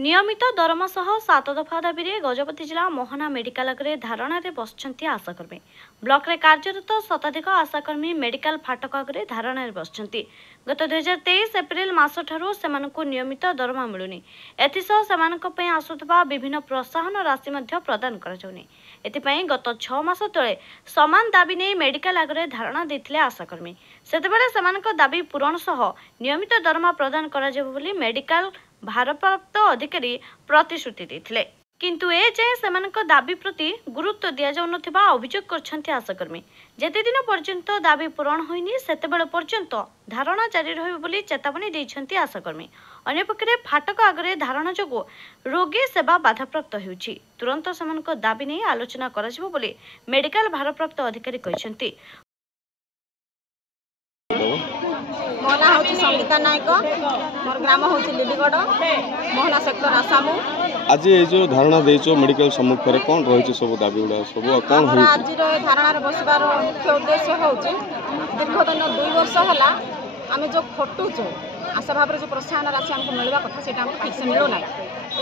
नियमित दरमा सह 7 दफा दाबी में गजपति जिला मोहना मेडिकल आगे धारणा बसुंच आशाकर्मी ब्लॉक रे कार्यरत शताधिक आशाकर्मी मेडिकल फाटक आगे धारणा बसुंच गत 2023 एप्रिल मास ठारू सेमानकु नियमित दरमा मिलुनी एथिसह सेमानक आसुथबा विभिन्न प्रोत्साहन राशि प्रदान कराउनी एथिपई गत 6 मास तले समान दाबी नहीं मेडिकल आगे धारणा देथिले आशाकर्मी सेतेबेले सेमानक दाबी पूरण सह नियमित दरमा प्रदान करा जेबो बोली मेडिकल भारप्राप्त अधिकारी प्रतिश्रुति देथिले किंतु ए जे सेमानक दाबी प्रति गुरुत्व दिया जाउ नथिबा अभियोग करछन्ती आशाकर्मी जेते दिन पर्यंत दाबी पूरण होइनी सेतेबेले पर्यंत धारणा जारी रहिबो बोली चेतावनी दैछन्ती आशाकर्मी अन्यपक्षे फाटक आगे धारणा जोगु रोगी सेवा बाधाप्राप्त होउछि तुरंत सेमानक दाबी नै आलोचना कराजिबो बोली मेडिकल भारप्राप्त अधिकारी कहिसन्ती। मो ना हूँ संगीता नायक मोर ग्राम हूँ लिलीगढ़ मोहना सेक्टर आसामू। आज ये जो धारणा देचो मेडिकल सम्मुख में कौन रही सब दाबी गुड़ा सब कौन आज धारणा बसबार मुख्य उद्देश्य हूँ दीर्घदिन 2 वर्ष है आम जो खटुचु आशा भाव जो प्रोत्साहन राशि आमको मिलवा कथा से ठीक से मिलूना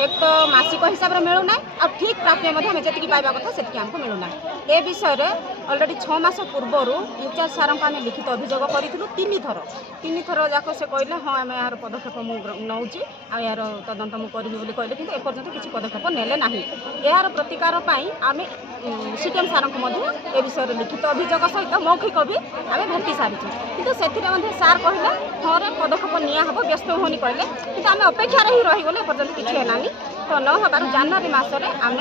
एक तो मासिक हिसाब से मिलूना और ठीक प्राप्य जी पाइबा कथा से आमको मिलूना ए विषय में अलरेडी 6 मास पूर्वर इंचार्ज सार को आम लिखित अभियोग करूँ 3 थर जाक से कहले हाँ आम यार पदक्षेप नौची आ यार तदंत मुझे कहले कि एपर्यंत किसी पदक्षेप नेले ना यार प्रतिकार आम सीटीएम सार को ए विषय में लिखित अभियोग सहित मौखिक भी आम भेटी सारी कि सार कहले हाँ पदक्षेप निब व्यस्त होनी कहले कि आम अपेक्षार ही रहीगले एपर्यंत किसी है तो न हबार जनवरी मसरे आम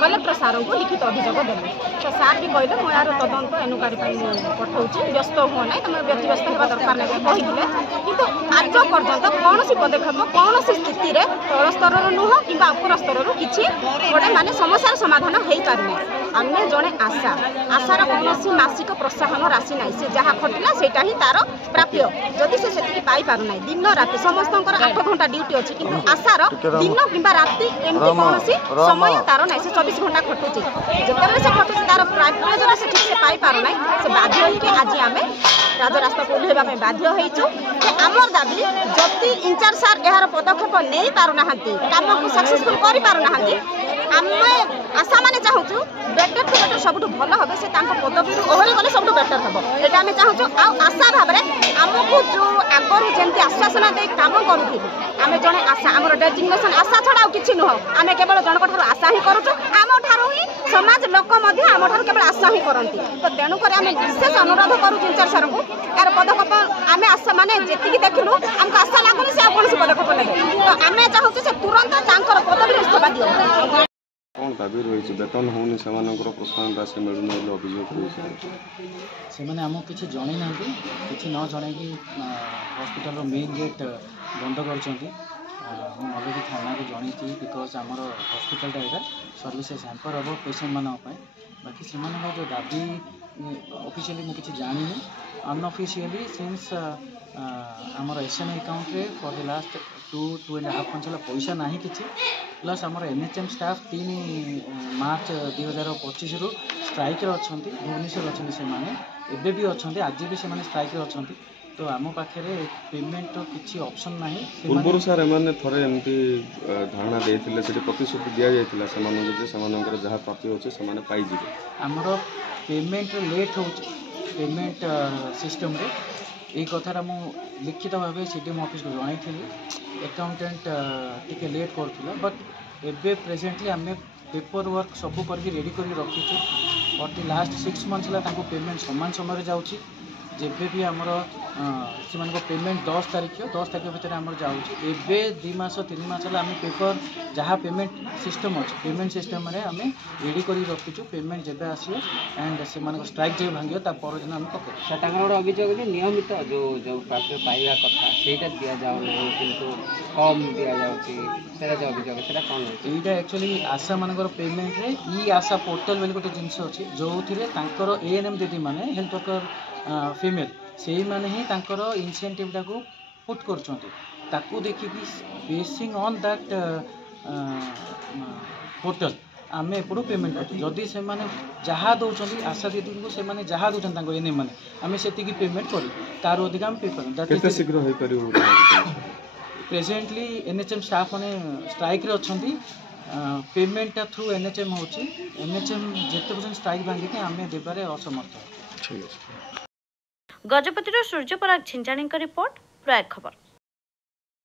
कलेक्टर सार को लिखित अभियोग देलु तो सार भी कहले मो यार तदंत एनुकारी पठाऊँ व्यस्त हुआ ना तुम व्यस्त होगा दरकार नहीं कहते किंतु आज पर्यंत कौन पदक्षेप कौन स्थिति में तल स्तर नुह कि उपर स्तर किसी गोटे माने समस्यार समाधान हो पारे आम जड़े आशार कौन मासिक प्रोत्साहन राशि ना सी जहाँ खटिला से ही तार प्राप्य जदि से पाई पार ना दिन राति समस्त 8 घंटा ड्यूटी अच्छी कि आशार दिन कि राति एमती कौन समय तार ना से 24 घंटा खटुची जिते से खटुची तार प्राप्य जब से ठीक से पाई पार ना से बाध्य होकर आज आम राजरास्ता को ओह्लैवा बाध्य होइछु आमर दाबी जदि इंचार्ज सार यार पदक्षेप नहीं पारुना काम को सक्सेसफुल कर पारुना आम आशा माने चाहूँ बेटर टू बेटर सब भल हे से पदवी ओहरी गले सब बेटर हम ये आम चाहूँ आशा भाव में आमको जो आगुरी जमी आश्वासन दे कम करूँ आम जड़े आशा आम डेजिग्नेशन आशा छड़ा कि नुह आम केवल जनक आशा ही करूँ आम ही समाज लोक आम केवल आशा ही करती तो तेणुक आम विशेष अनुरोध करूँ इंचार्ज सार को यार पदक्षेप आम आशा माने जी देखलु आमको आशा लगुनि से कौन पदक्षेप ने तो आम चाहूँ से तुरंत पदवी इस्तीफा दियो कौन दाबी रही वेतन होनी से प्रोत्साहन राशि मिलूनी अभियोग से आमको किसी जन ना कि न जन कि हॉस्पिटल मेन गेट बंद कर अलरेडी थाना को जन बिकज आम हॉस्पिटल यहाँ सर्विसेस हैम्पर हम पेसेंट मान बाकी से जो दाबी ऑफिशियली मुझे जानी अनऑफिशियली सिंस आमर एसएमई अकाउंट रे फॉर द लास्ट 2.5 मंथ है पैसा ना कि प्लस आमर एनएचएम स्टाफ 3 मार्च 2025 रु स्ट्राइक अच्छा भुवनेश्वर अच्छा से भी अच्छा आज भी से स्ट्राइक अच्छा तो आम पाखे पेमेंट किसी ऑप्शन ना पूर्व सार एम थे एमती धारणा देते प्रतिश्रुति दि जाता जहाँ प्राप्ति अच्छे पाइबे आमर पेमेंट लेट हो पेमेंट सिस्टम रे ये कथा मु लिखित भाव सीडीएम ऑफिस को जन अकाउंटेंट टिके लेट करूला बट एबे प्रेजेंटली आम पेपर वर्क सब करके रेडी कर रखीचु फॉर द लास्ट 6 मंथ्स है पेमेंट समान समय जाऊँगी जेबे भी आमर से पेमेंट 10 तारीख भितर आम जाऊँगी एवं 2 मास 3 मास आम पेपर जहाँ पेमेंट सिस्टम अच्छे पेमेंट सिस्टम आम रेडी कर रखीचु पेमेंट जब आसो एंड से स्ट्राइक जब भांगे परदिन आम पकड़ गोटे अभियोग नियमित जो जो प्राप्य पाइबा कथा से दि जाऊना कि कम दि जाऊँगा अभियोग से कौन यहाँ एक्चुअली आशा मान पेमेंट रे ई आशा पोर्टाल बोली गोटे जिनस अच्छी जो थे एएनएम दीदी मैंने हेल्थ वर्कर फीमेल से मैंने ही इनसेंटिव टाक पुट कर देखिकी बेसिंग ऑन दैट पोर्टल आम एपटू पेमेंट कर जदि से जहाँ दौरान आशा दीदी को से जहाँ दौरान एनएम मैंने आम से पेमेंट कर तार अधिक आम पे शीघ्र प्रेजेंटली एनएचएम स्टाफ मैंने स्ट्राइक रे अच्छी पेमेंटा थ्रू एनएचएम हो एनएचएम जिते पर्यटन स्ट्राइक भांगिक आम देवे असमर्थ। गजपतिर सूर्यपराग छिंजाणी रिपोर्ट प्रयाग खबर।